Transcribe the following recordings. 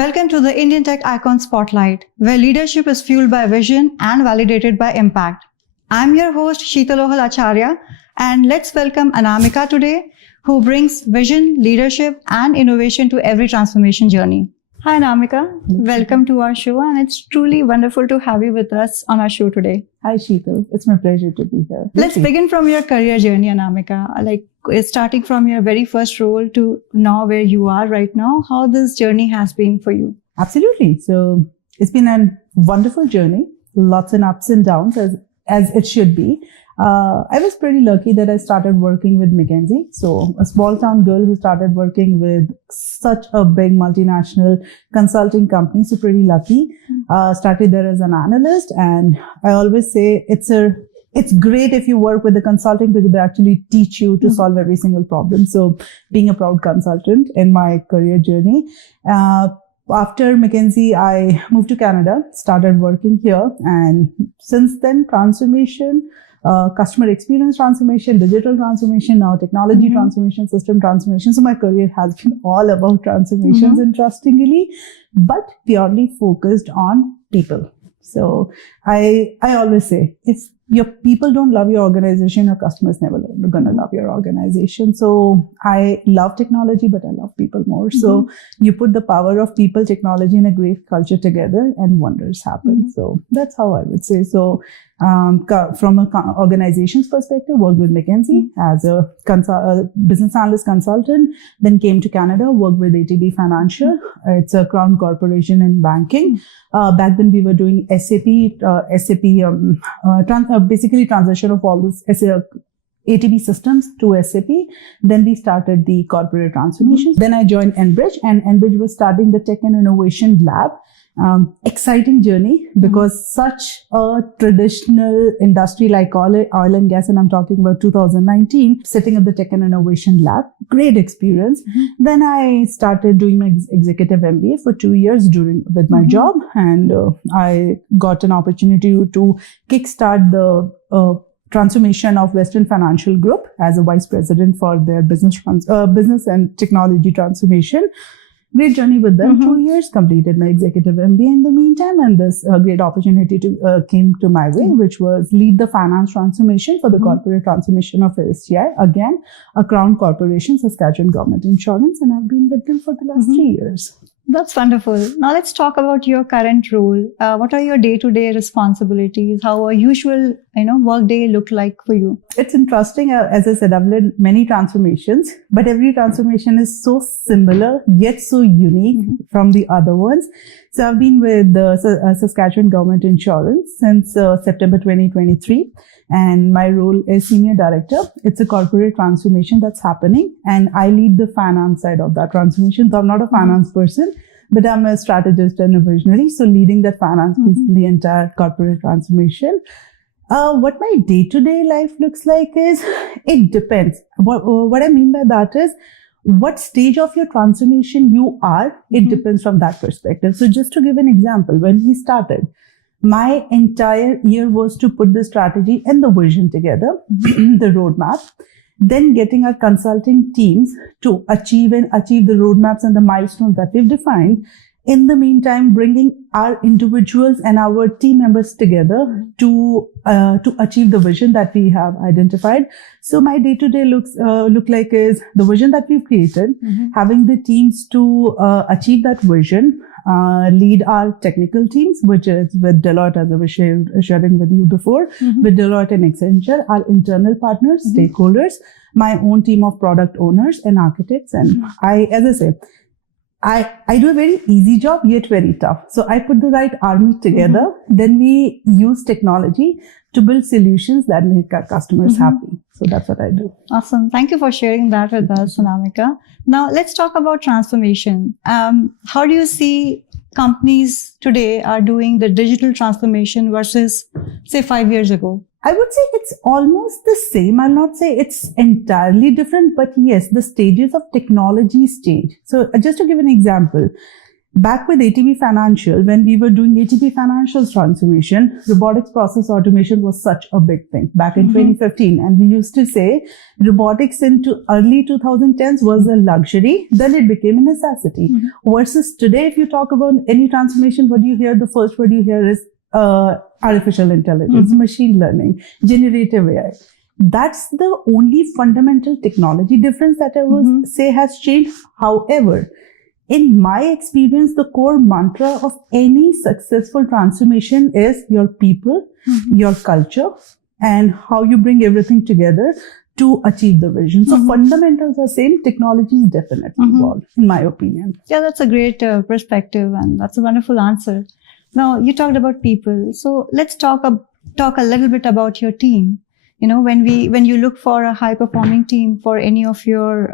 Welcome to the Indian Tech Icon Spotlight, where leadership is fueled by vision and validated by impact. I'm your host, Sheetalohal Acharya, and let's welcome Anamika today, who brings vision, leadership, and innovation to every transformation journey. Hi, Anamika. Welcome to our show, and it's truly wonderful to have you with us on our show today. Hi, Sheetal. It's my pleasure to be here. Let's begin from your career journey, Anamika. Starting from your very first role to now where you are right now, how this journey has been for you. Absolutely. So it's been a wonderful journey, lots and ups and downs as it should be. I was pretty lucky that I started working with McKinsey. So a small town girl who started working with such a big multinational consulting company. So pretty lucky. Started there as an analyst. And I always say it's great if you work with a consulting because they actually teach you to solve every single problem. So being a proud consultant in my career journey. After McKinsey, I moved to Canada, started working here. And since then, transformation, customer experience transformation, digital transformation, now technology transformation, system transformation. So my career has been all about transformations, interestingly, but purely focused on people. So I always say, if your people don't love your organization, your customers never going to love your organization. So I love technology, but I love people more. So you put the power of people, technology, and a great culture together and wonders happen. So that's how I would say. So from an organization's perspective, worked with McKinsey as a business analyst consultant, then came to Canada, worked with ATB Financial. It's a crown corporation in banking. Back then we were doing basically transition of all this ATB systems to SAP. Then we started the corporate transformations. Then I joined Enbridge, and Enbridge was starting the Tech and Innovation Lab. Exciting journey because such a traditional industry like oil and gas, and I'm talking about 2019, setting up the Tech and Innovation Lab, great experience. Then I started doing my executive MBA for 2 years with my job, and I got an opportunity to kickstart the transformation of Western Financial Group as a vice president for their business and technology transformation. Great journey with them. 2 years, completed my executive MBA in the meantime, and this great opportunity came to my way, which was lead the finance transformation for the corporate transformation of SGI. Again, a crown corporation, Saskatchewan Government Insurance, and I've been with them for the last 3 years. That's wonderful. Now let's talk about your current role. What are your day-to-day responsibilities? How a usual, work day look like for you? It's interesting. As I said, I've led many transformations, but every transformation is so similar yet so unique from the other ones. So I've been with the Saskatchewan Government Insurance since September 2023. And my role is Senior Director. It's a corporate transformation that's happening. And I lead the finance side of that transformation. So I'm not a finance person, but I'm a strategist and a visionary. So leading that finance piece in the entire corporate transformation. What my day-to-day life looks like is, it depends. What I mean by that is, what stage of your transformation you are, it depends from that perspective. So just to give an example, when we started, my entire year was to put the strategy and the vision together, the roadmap, then getting our consulting teams to achieve the roadmaps and the milestones that we've defined. In the meantime, bringing our individuals and our team members together to achieve the vision that we have identified. So my day-to-day look like is the vision that we've created, having the teams to achieve that vision, lead our technical teams, which is with Deloitte, as I was sharing with you before, with Deloitte and Accenture, our internal partners, stakeholders, my own team of product owners and architects. And I do a very easy job, yet very tough. So I put the right army together. Then we use technology to build solutions that make our customers happy. So that's what I do. Awesome. Thank you for sharing that with us, Anamika. Now let's talk about transformation. How do you see companies today are doing the digital transformation versus, say, 5 years ago? I would say it's almost the same. I'll not say it's entirely different, but yes, the stages of technology change. So just to give an example, Back with ATB Financial, when we were doing ATB Financial's transformation, robotics process automation was such a big thing back in 2015. And we used to say robotics into early 2010s was a luxury, then it became a necessity. Versus today, if you talk about any transformation, what you hear, the first word you hear is artificial intelligence, machine learning, generative AI. That's the only fundamental technology difference that I would say has changed. However, in my experience, the core mantra of any successful transformation is your people, your culture, and how you bring everything together to achieve the vision. So fundamentals are same, technology is definitely involved, in my opinion. Yeah, that's a great perspective, and that's a wonderful answer. Now, you talked about people. So let's talk a little bit about your team. You know, when you look for a high performing team for any of your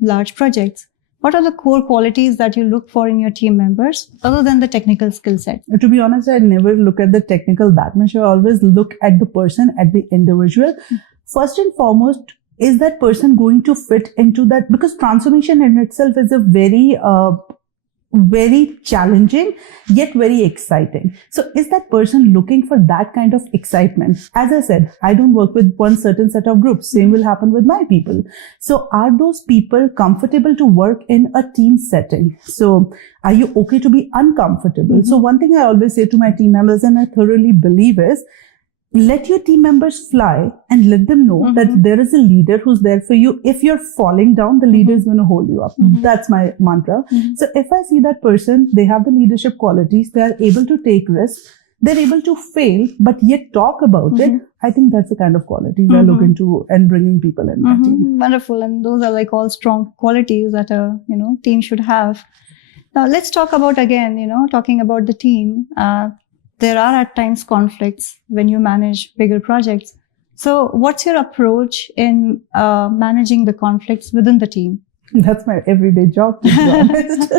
large projects, what are the core qualities that you look for in your team members other than the technical skill set? To be honest, I never look at the technical that much. I always look at the person, at the individual. First and foremost, is that person going to fit into that? Because transformation in itself is a very challenging, yet very exciting. So is that person looking for that kind of excitement? As I said, I don't work with one certain set of groups. Same will happen with my people. So are those people comfortable to work in a team setting? So are you okay to be uncomfortable? So one thing I always say to my team members, and I thoroughly believe, is let your team members fly and let them know that there is a leader who's there for you. If you're falling down, the leader is going to hold you up. That's my mantra. So if I see that person, they have the leadership qualities, they are able to take risks, they're able to fail, but yet talk about it. I think that's the kind of qualities I look into and bringing people in my team. Wonderful. And those are like all strong qualities that a team should have. Now let's talk about, again, talking about the team. There are at times conflicts when you manage bigger projects. So what's your approach in managing the conflicts within the team? That's my everyday job, to be honest.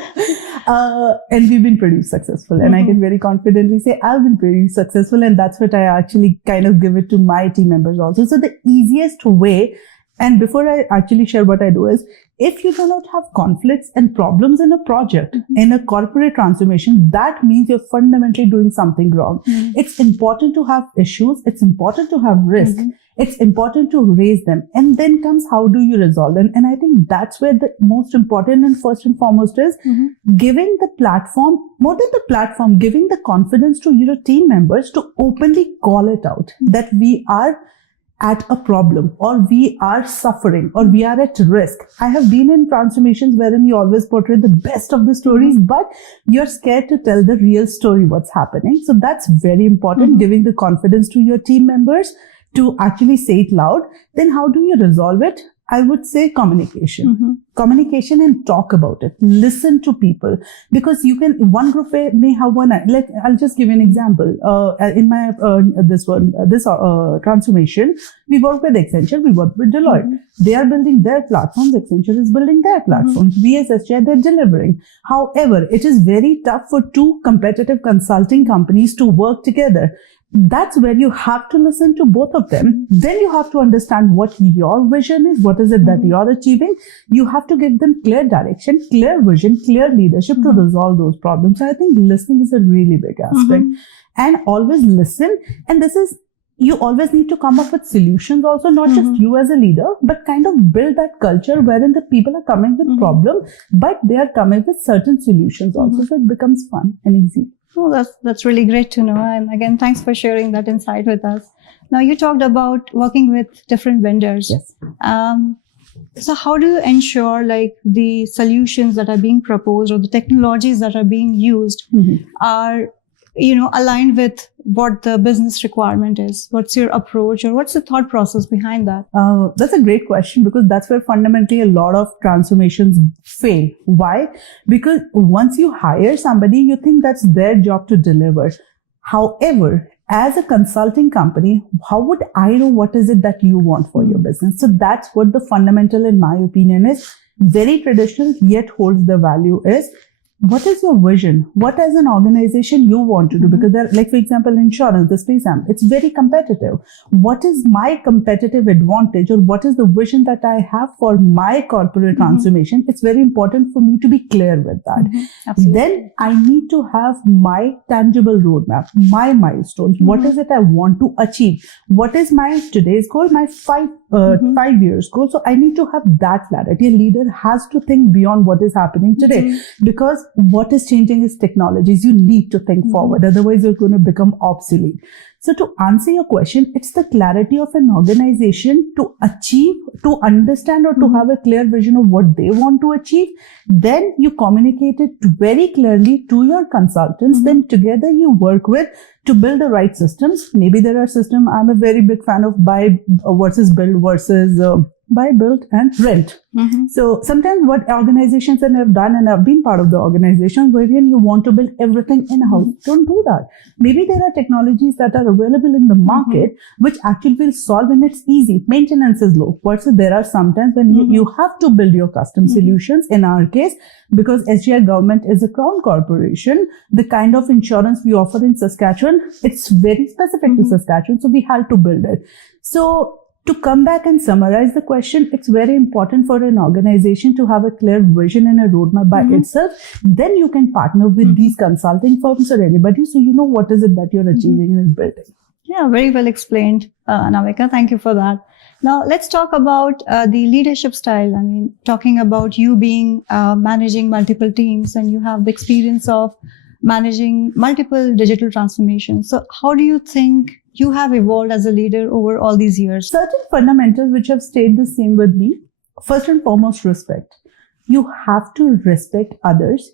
And we've been pretty successful. And I can very confidently say I've been pretty successful. And that's what I actually kind of give it to my team members also. So the easiest way, and before I actually share what I do, is if you do not have conflicts and problems in a project, in a corporate transformation, that means you're fundamentally doing something wrong. It's important to have issues. It's important to have risk. It's important to raise them. And then comes how do you resolve them? And I think that's where the most important and first and foremost is giving the platform, more than the platform, giving the confidence to your team members to openly call it out that we are at a problem, or we are suffering, or we are at risk. I have been in transformations wherein you always portray the best of the stories, but you're scared to tell the real story, what's happening. So that's very important, giving the confidence to your team members to actually say it loud. Then how do you resolve it? I would say communication. Communication and talk about it. Listen to people. Because you can, one group may have one, I'll just give you an example. In my, this transformation, we work with Accenture, we work with Deloitte. They are building their platforms, Accenture is building their platforms. We as SGI, they're delivering. However, it is very tough for two competitive consulting companies to work together. That's where you have to listen to both of them. Then you have to understand what your vision is, what is it that you're achieving. You have to give them clear direction, clear vision, clear leadership to resolve those problems. So I think listening is a really big aspect. And always listen. And this is, you always need to come up with solutions also, not just you as a leader, but kind of build that culture wherein the people are coming with problems, but they are coming with certain solutions also. So it becomes fun and easy. Oh, that's really great to know. And again, thanks for sharing that insight with us. Now, you talked about working with different vendors. Yes. So how do you ensure like the solutions that are being proposed or the technologies that are being used are, aligned with what the business requirement is? What's your approach, or what's the thought process behind that? That's a great question, because that's where fundamentally a lot of transformations fail. Why? Because once you hire somebody, you think that's their job to deliver. However, as a consulting company, how would I know what is it that you want for your business? So that's what the fundamental, in my opinion, is. Very traditional, yet holds the value, is what is your vision? What as an organization you want to do? Because there, like for example, insurance, the space it's very competitive. What is my competitive advantage, or what is the vision that I have for my corporate transformation? It's very important for me to be clear with that. Then I need to have my tangible roadmap, my milestones. What is it I want to achieve? What is my today's goal, my 5 years goal? So I need to have that clarity. A leader has to think beyond what is happening today, because what is changing is technologies. You need to think forward, otherwise you're going to become obsolete. So to answer your question, it's the clarity of an organization to achieve, to understand, or to have a clear vision of what they want to achieve. Then you communicate it very clearly to your consultants. Then together you work with to build the right systems. Maybe there are systems. I'm a very big fan of buy versus build versus buy, build, and rent. So sometimes what organizations have done, and I've been part of the organization, wherein you want to build everything in-house. Don't do that. Maybe there are technologies that are available in the market which actually will solve, and it's easy. Maintenance is low. Versus there are sometimes when you have to build your custom solutions. In our case, because SGI government is a crown corporation, the kind of insurance we offer in Saskatchewan, it's very specific to Saskatchewan. So we had to build it. So to come back and summarize the question, it's very important for an organization to have a clear vision and a roadmap by itself. Then you can partner with these consulting firms or anybody, so you know what is it that you're achieving and building. Yeah, very well explained, Anamika. Thank you for that. Now, let's talk about the leadership style. I mean, talking about you being managing multiple teams, and you have the experience of managing multiple digital transformations. So how do you think you have evolved as a leader over all these years? Certain fundamentals which have stayed the same with me. First and foremost, respect. You have to respect others.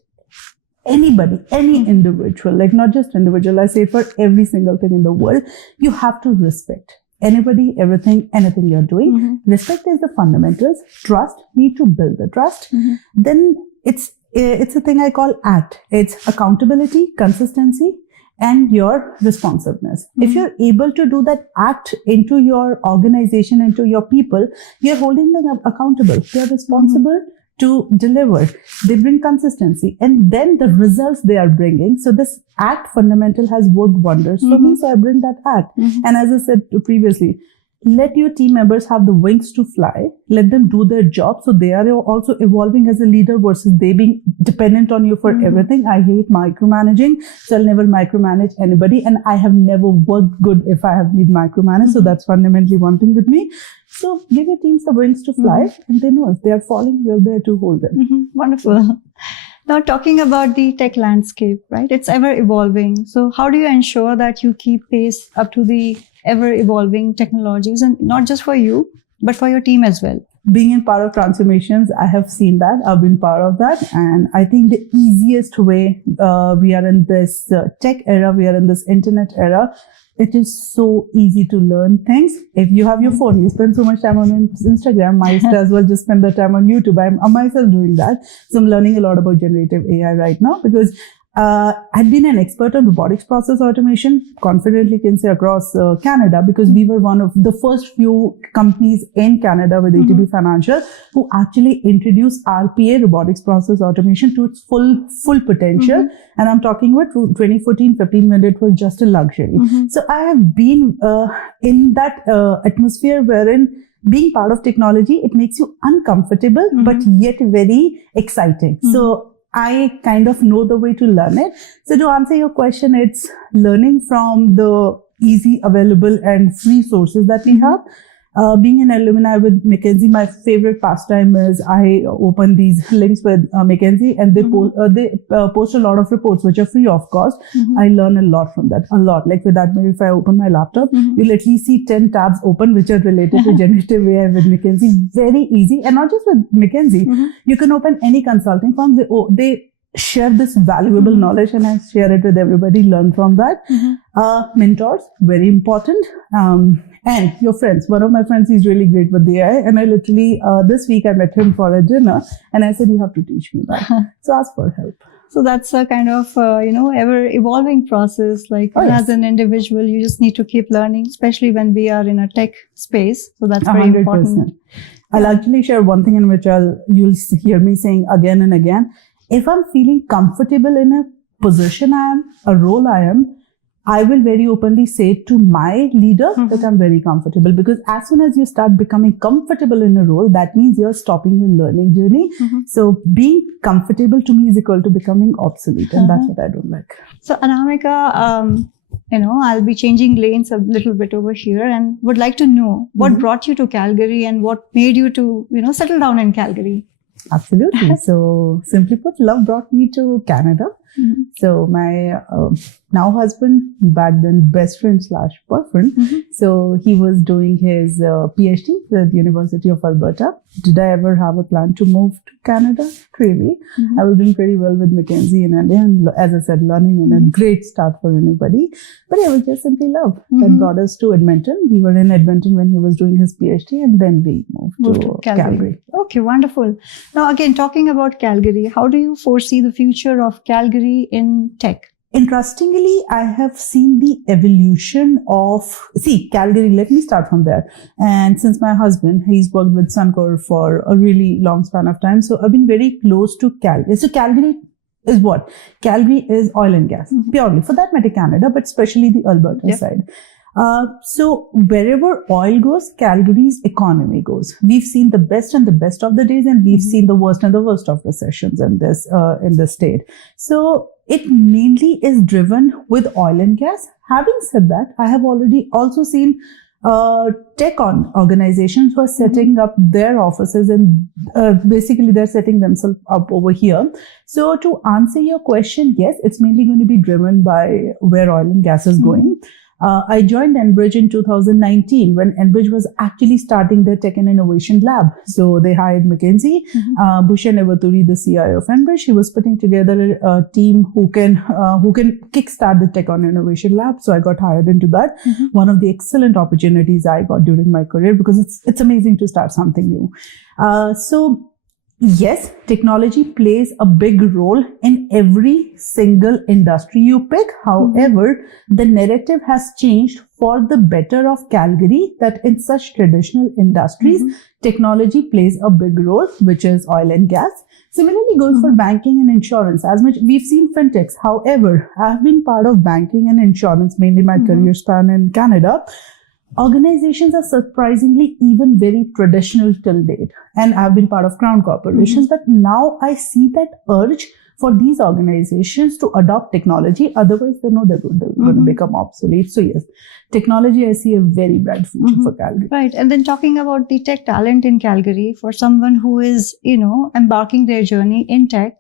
Anybody, any individual, like not just individual, I say for every single thing in the world, you have to respect anybody, everything, anything you're doing. Respect is the fundamentals. Trust, need to build the trust. Then it's a thing I call ACT. It's accountability, consistency, and your responsiveness. If you're able to do that ACT into your organization, into your people, you're holding them accountable. They're responsible to deliver. They bring consistency, and then the results they are bringing. So this ACT fundamental has worked wonders for me. So I bring that ACT. And as I said previously, let your team members have the wings to fly. Let them do their job. So they are also evolving as a leader versus they being dependent on you for everything. I hate micromanaging. So I'll never micromanage anybody. And I have never worked good if I have been micromanaged. So that's fundamentally one thing with me. So give your teams the wings to fly, and they know if they are falling, you're there to hold them. Wonderful. Now, talking about the tech landscape, right? It's ever evolving. So how do you ensure that you keep pace up to the ever evolving technologies, and not just for you, but for your team as well? Being in part of transformations, I have seen that. I've been part of that. And I think the easiest way, we are in this tech era, we are in this internet era. It is so easy to learn things. If you have your phone, you spend so much time on Instagram, might as well just spend the time on YouTube. I'm myself doing that. So I'm learning a lot about generative AI right now, because I've been an expert on robotics process automation, confidently can say across Canada, because we were one of the first few companies in Canada with ATB Financial who actually introduced RPA, robotics process automation, to its full potential. And I'm talking about 2014-15 when it was just a luxury. So I have been in that atmosphere wherein being part of technology, it makes you uncomfortable, but yet very exciting. So I kind of know the way to learn it. So to answer your question, it's learning from the easy, available, and free sources that we have. Being an alumni with McKinsey, my favorite pastime is I open these links with McKinsey, and they post a lot of reports which are free of cost. I learn a lot from that, a lot. Like with that, maybe if I open my laptop, you'll at least see 10 tabs open which are related to generative AI with McKinsey. Very easy, and not just with McKinsey. You can open any consulting firm. They share this valuable knowledge, and I share it with everybody, learn from that. Mentors, very important. And your friends. One of my friends, he's really great with the AI. And I literally, this week I met him for a dinner, and I said, you have to teach me that. So ask for help. So that's a kind of, ever evolving process. Like as an individual, you just need to keep learning, especially when we are in a tech space. So that's very 100%. Important. I'll actually share one thing in which you'll hear me saying again and again. if I'm feeling comfortable in a position I am, a role I am, I will very openly say to my leader that I'm very comfortable, because as soon as you start becoming comfortable in a role, that means you're stopping your learning journey. So being comfortable to me is equal to becoming obsolete, and that's what I don't like. So Anamika, I'll be changing lanes a little bit over here and would like to know what brought you to Calgary and what made you to, settle down in Calgary. Absolutely. So simply put, love brought me to Canada. So my now husband, back then best friend / boyfriend. So he was doing his PhD with the University of Alberta. Did I ever have a plan to move to Canada? Really. I was doing pretty well with Mackenzie in India, and as I said, learning in a great start for anybody. But it was just simply love that brought us to Edmonton. We were in Edmonton when he was doing his PhD, and then we moved to Calgary. Okay, wonderful. Now, again, talking about Calgary, how do you foresee the future of Calgary in tech? Interestingly, I have seen the evolution of, Calgary, let me start from there. And since my husband, he's worked with Suncor for a really long span of time, so I've been very close to Calgary. So Calgary is what? Calgary is oil and gas, purely. For that matter, Canada, but especially the Alberta side. So wherever oil goes, Calgary's economy goes. We've seen the best and the best of the days, and we've seen the worst and the worst of recessions in the state. So it mainly is driven with oil and gas. Having said that, I have already also seen tech organizations who are setting up their offices, and basically they're setting themselves up over here. So to answer your question, yes, it's mainly going to be driven by where oil and gas is going. I joined Enbridge in 2019 when Enbridge was actually starting their tech and innovation lab. So they hired Mackenzie, Bhushan Evaturi, the CIO of Enbridge. He was putting together a team who can kickstart the tech and innovation lab. So I got hired into that. One of the excellent opportunities I got during my career, because it's amazing to start something new. So yes, technology plays a big role in every single industry you pick. However, the narrative has changed for the better of Calgary, that in such traditional industries, technology plays a big role, which is oil and gas. Similarly goes for banking and insurance. As much we've seen fintechs. However, I've been part of banking and insurance, mainly my career span in Canada. Organizations are surprisingly even very traditional till date. And I've been part of crown corporations, but now I see that urge for these organizations to adopt technology. Otherwise, they know they're going to become obsolete. So yes, technology, I see a very bright future for Calgary. Right. And then talking about the tech talent in Calgary, for someone who is, embarking their journey in tech,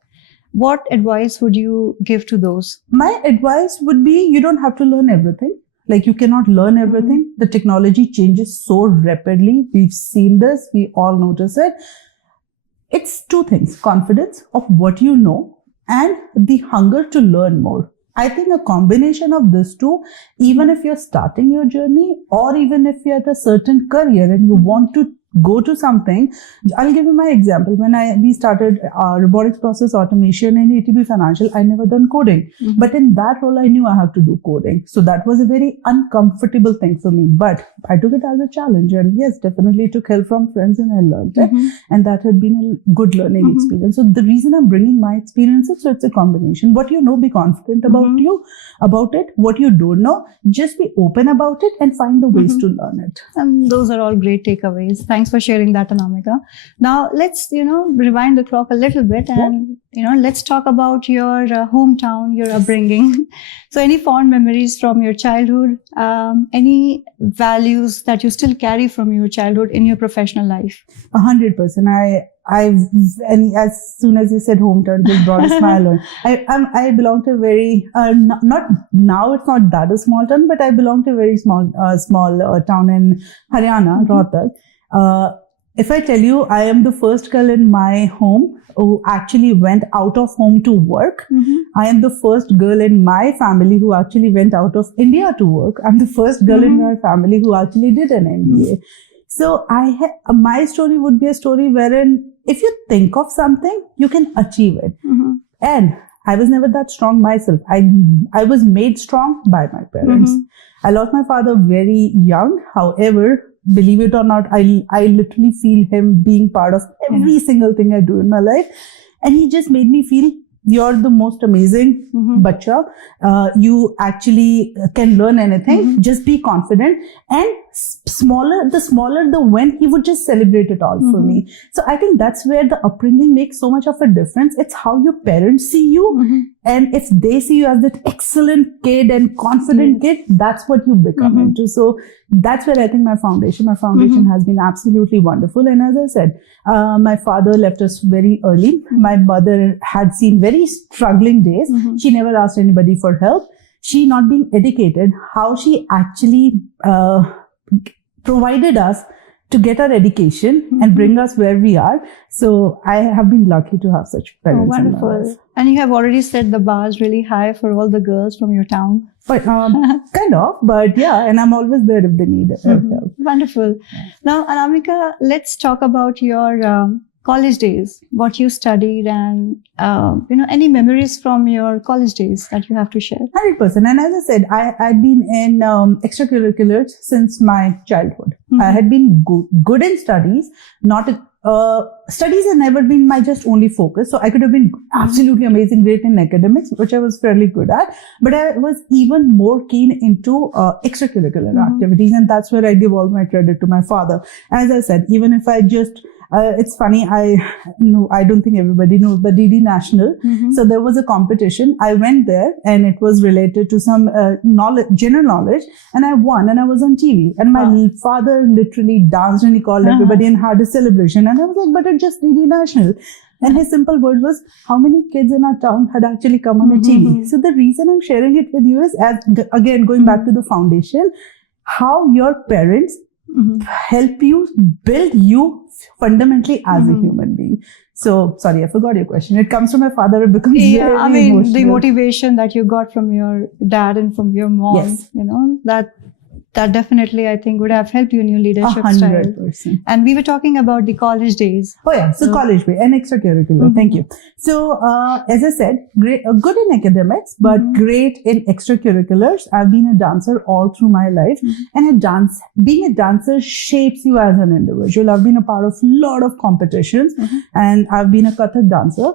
what advice would you give to those? My advice would be, you don't have to learn everything. Like, you cannot learn everything. The technology changes so rapidly. We've seen this. We all notice it. It's two things: confidence of what you know and the hunger to learn more. I think a combination of these two, even if you're starting your journey or even if you're at a certain career and you want to go to something. I'll give you my example. When we started robotics process automation in ATB Financial, I never done coding. But in that role, I knew I have to do coding. So that was a very uncomfortable thing for me. But I took it as a challenge. And yes, definitely took help from friends and I learned it. And that had been a good learning experience. So the reason I'm bringing my experiences, so it's a combination. What you know, be confident about it. What you don't know, just be open about it and find the ways to learn it. And those are all great takeaways. Thanks for sharing that, Anamika. Now let's, rewind the clock a little bit and, let's talk about your hometown, your upbringing. So any fond memories from your childhood, any values that you still carry from your childhood in your professional life? 100%. And as soon as you said hometown, just brought a smile on. I belong to a very, not now it's not that a small town, but I belong to a very small town in Haryana, Rohtak. If I tell you, I am the first girl in my home who actually went out of home to work. I am the first girl in my family who actually went out of India to work. I'm the first girl in my family who actually did an MBA. So my story would be a story wherein if you think of something, you can achieve it. And I was never that strong myself. I was made strong by my parents. I lost my father very young. However, believe it or not, I literally feel him being part of every single thing I do in my life. And he just made me feel you're the most amazing bacha. You actually can learn anything. Just be confident. And the smaller the win, he would just celebrate it all for me. So I think that's where the upbringing makes so much of a difference. It's how your parents see you. And if they see you as that excellent kid and confident kid, that's what you become into. So that's where I think my foundation has been absolutely wonderful. And as I said, my father left us very early. My mother had seen very struggling days. She never asked anybody for help. She, not being educated, how she actually provided us to get our education and bring us where we are. So I have been lucky to have such parents. Oh, wonderful. And you have already set the bars really high for all the girls from your town. But kind of, but yeah, and I'm always there if they need help. Wonderful. Now, Anamika, let's talk about your college days, what you studied, and any memories from your college days that you have to share. 100%. And as I said, I'd been in extracurriculars since my childhood. I had been good in studies, studies have never been my just only focus. So I could have been absolutely amazing, great in academics, which I was fairly good at. But I was even more keen into extracurricular activities. And that's where I give all my credit to my father. As I said, even if I just it's funny, I don't think everybody knows, but DD National. So there was a competition. I went there and it was related to some general knowledge, and I won and I was on TV. And my father literally danced and he called everybody and had a celebration. And I was like, but it's just DD National. And his simple word was, how many kids in our town had actually come on a TV? So the reason I'm sharing it with you is, again, going back to the foundation, how your parents help you build you fundamentally as a human being. So, sorry, I forgot your question. It comes from my father. It becomes very emotional. The motivation that you got from your dad and from your mom, that definitely, I think, would have helped you in your leadership 100%. style. And we were talking about the college days. Oh yeah, so college way and extracurricular. Thank you. So as I said, good in academics, but great in extracurriculars. I've been a dancer all through my life, and being a dancer shapes you as an individual. I've been a part of a lot of competitions, and I've been a Kathak dancer.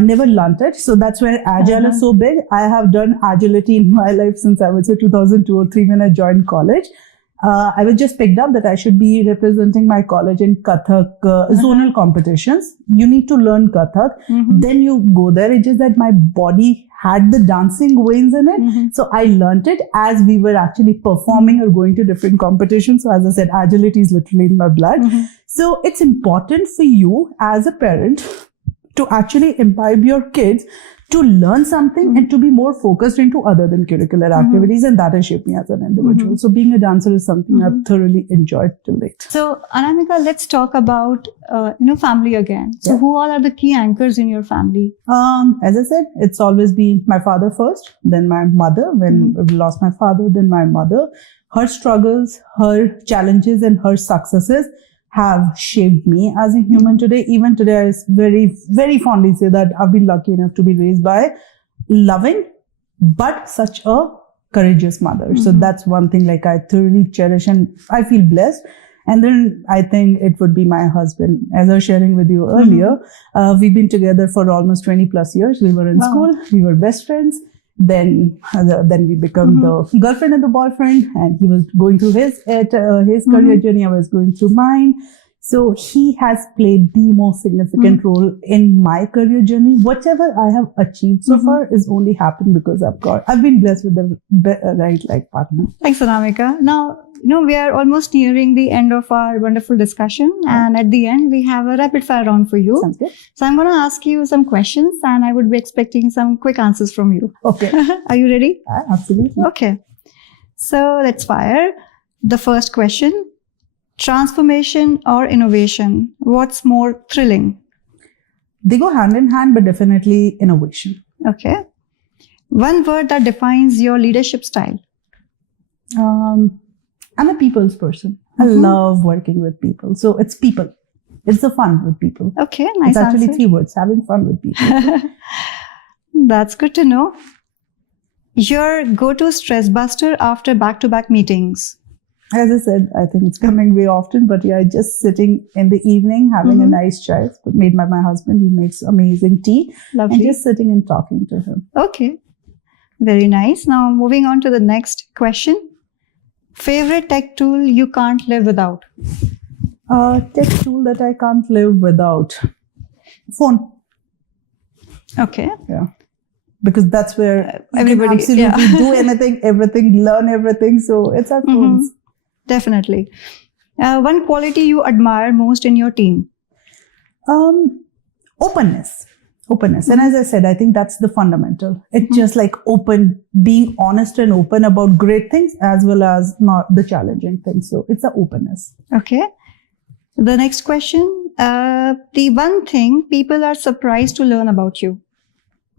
Never learnt it, so that's where Agile is so big. I have done agility in my life since I would say 2002 or 3 when I joined college. I was just picked up that I should be representing my college in Kathak zonal competitions. You need to learn Kathak, then you go there. It's just that my body had the dancing veins in it. So I learned it as we were actually performing or going to different competitions. So as I said, agility is literally in my blood. So it's important for you as a parent to actually imbibe your kids to learn something and to be more focused into other than curricular activities. And that has shaped me as an individual. So being a dancer is something I've thoroughly enjoyed till date. So Anamika, let's talk about, family again. So who all are the key anchors in your family? As I said, it's always been my father first, then my mother. When we lost my father, then my mother. Her struggles, her challenges, and her successes have shaped me as a human today. Even today, I very, very fondly say that I've been lucky enough to be raised by loving, but such a courageous mother. So that's one thing like I thoroughly cherish and I feel blessed. And then I think it would be my husband. As I was sharing with you earlier, we've been together for almost 20 plus years. We were in school. We were best friends. Then we become the girlfriend and the boyfriend, and he was going through his career journey. I was going through mine. So he has played the most significant role in my career journey. Whatever I have achieved so far is only happened because I've been blessed with the right life partner. Thanks, Anamika. Now, we are almost nearing the end of our wonderful discussion. And at the end, we have a rapid fire round for you. Sounds good. So I'm going to ask you some questions and I would be expecting some quick answers from you. Okay. Are you ready? Absolutely. Okay. So let's fire. The first question, transformation or innovation? What's more thrilling? They go hand in hand, but definitely innovation. Okay. One word that defines your leadership style? I'm a people's person. I love working with people. So it's people. It's the fun with people. Okay, nice It's actually answer. 3 words, having fun with people. That's good to know. Your go-to stress buster after back-to-back meetings? As I said, I think it's coming way often, but yeah, just sitting in the evening, having a nice chai made by my husband. He makes amazing tea. Lovely. And just sitting and talking to him. Okay. Very nice. Now, moving on to the next question. Favorite tech tool you can't live without? Tech tool that I can't live without. Phone. Okay. Yeah. Because that's where Everybody, you can absolutely do anything, everything, learn everything. So it's our phones. Definitely. One quality you admire most in your team? Openness. And as I said, I think that's the fundamental. It's just like being honest and open about great things as well as not the challenging things. So it's the openness. Okay. The next question. The one thing people are surprised to learn about you?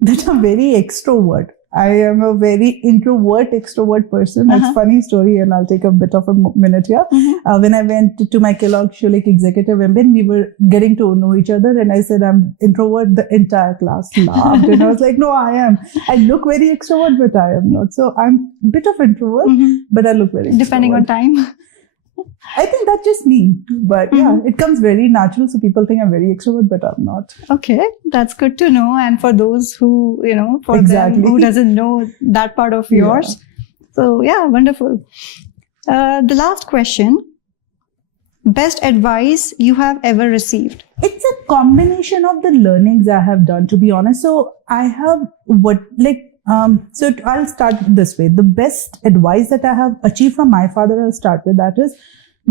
That I'm very extrovert. I am a very extrovert person. It's a funny story, and I'll take a bit of a minute here. When I went to my Kellogg Schulich executive MBA, we were getting to know each other, and I said, I'm introvert. The entire class laughed, and I was like, no, I am. I look very extrovert, but I am not. So I'm a bit of introvert, but I look very Depending extrovert. on time. I think that's just me. But yeah, it comes very natural. So people think I'm very extrovert, but I'm not. Okay, that's good to know. And for those who, for Exactly. them who doesn't know that part of yours. So yeah, wonderful. The last question. Best advice you have ever received? It's a combination of the learnings I have done, to be honest. So I have so I'll start this way. The best advice that I have achieved from my father, I'll start with that is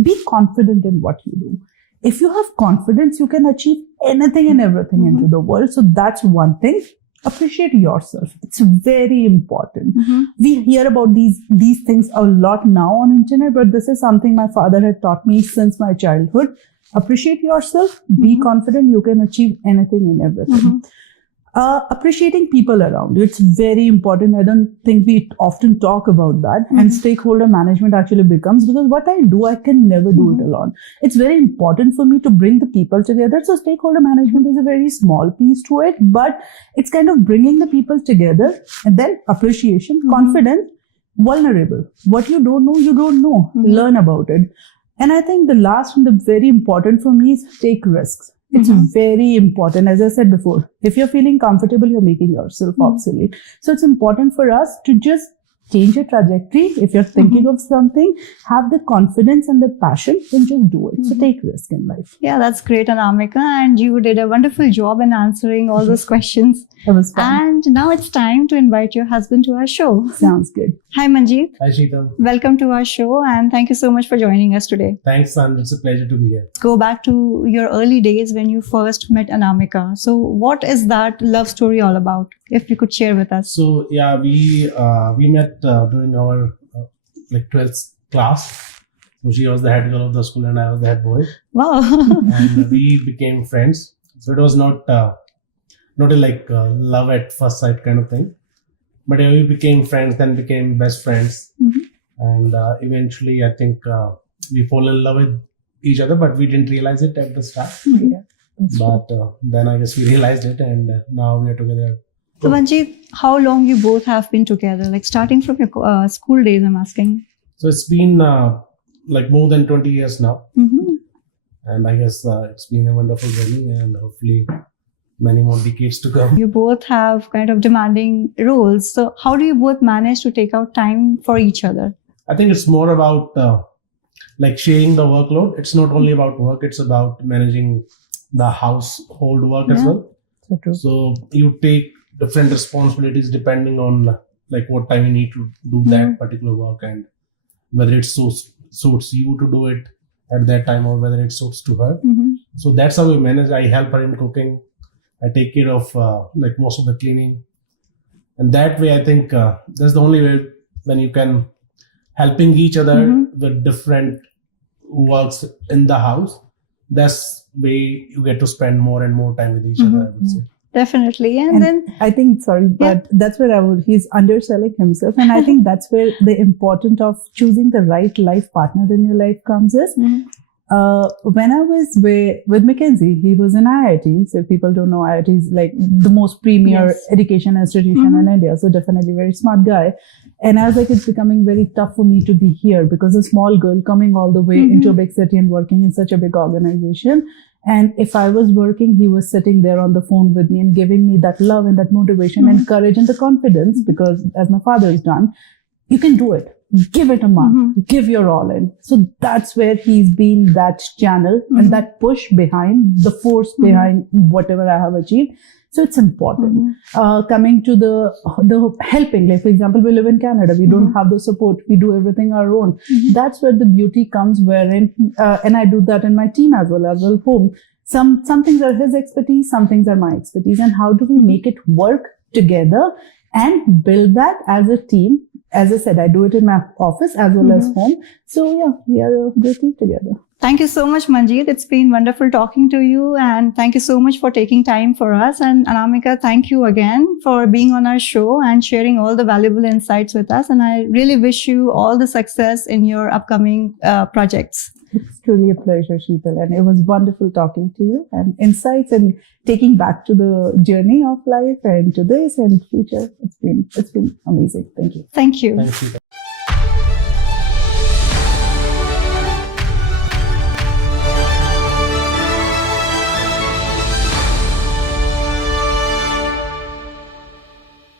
be confident in what you do. If you have confidence, you can achieve anything and everything into the world. So that's one thing. Appreciate yourself. It's very important. We hear about these things a lot now on internet, but this is something my father had taught me since my childhood. Appreciate yourself. Be confident. You can achieve anything and everything. Appreciating people around you. It's very important. I don't think we often talk about that. And stakeholder management actually becomes, because what I do, I can never do it alone. It's very important for me to bring the people together. So stakeholder management is a very small piece to it, but it's kind of bringing the people together, and then appreciation, confidence, vulnerable. What you don't know, you don't know. Learn about it. And I think the last one, the very important for me, is take risks. It's very important. As I said before, if you're feeling comfortable, you're making yourself obsolete. So it's important for us to just change your trajectory. If you're thinking of something, have the confidence and the passion, and just do it. So take risk in life. Yeah, that's great, Anamika. And you did a wonderful job in answering all those questions. It was fun. And now it's time to invite your husband to our show. Sounds good. Hi, Manjeet. Hi, Sheetal. Welcome to our show, and thank you so much for joining us today. Thanks, San. It's a pleasure to be here. Go back to your early days when you first met Anamika. So what is that love story all about? If you could share with us. So, yeah, we met during our 12th class. So she was the head girl of the school and I was the head boy. Wow. And we became friends. So it was not a love at first sight kind of thing. But yeah, we became friends, then became best friends. And eventually, I think we fall in love with each other, but we didn't realize it at the start. But then I guess we realized it, and now we are together. So Manjeet, how long you both have been together? Like starting from your school days, I'm asking. So it's been more than 20 years now. And I guess it's been a wonderful journey, and hopefully many more decades to come. You both have kind of demanding roles. So how do you both manage to take out time for each other? I think it's more about sharing the workload. It's not only about work, it's about managing the household work as well. So true. So you take different responsibilities depending on what time you need to do that particular work, and whether it suits you to do it at that time or whether it suits to her. So that's how we manage. I help her in cooking. I take care of most of the cleaning. And that way, I think that's the only way when you can helping each other with different works in the house. That's way you get to spend more and more time with each other, I would say. Definitely. And then I think, but that's where he's underselling himself. And I think that's where the importance of choosing the right life partner in your life comes is. When I was with Mackenzie, he was in IIT. So if people don't know, IIT is like the most premier education institution in India. So definitely very smart guy. And I was like, it's becoming very tough for me to be here because a small girl coming all the way into a big city and working in such a big organization. And if I was working, he was sitting there on the phone with me and giving me that love and that motivation and courage and the confidence, because as my father has done, you can do it. Give it a month. Give your all in. So that's where he's been that channel and that push behind, the force behind whatever I have achieved. So it's important. Coming to the helping, like for example, we live in Canada. We don't have the support. We do everything our own. That's where the beauty comes, wherein, and I do that in my team as well home. Some things are his expertise, some things are my expertise. And how do we make it work together and build that as a team? As I said, I do it in my office as well as home. So yeah, we are a great team together. Thank you so much, Manjeet. It's been wonderful talking to you, and thank you so much for taking time for us. And Anamika, thank you again for being on our show and sharing all the valuable insights with us. And I really wish you all the success in your upcoming projects. It's truly a pleasure, Sheetal, and it was wonderful talking to you and insights and taking back to the journey of life and to this and future. It's been amazing. Thank you. Thank you. Thank you.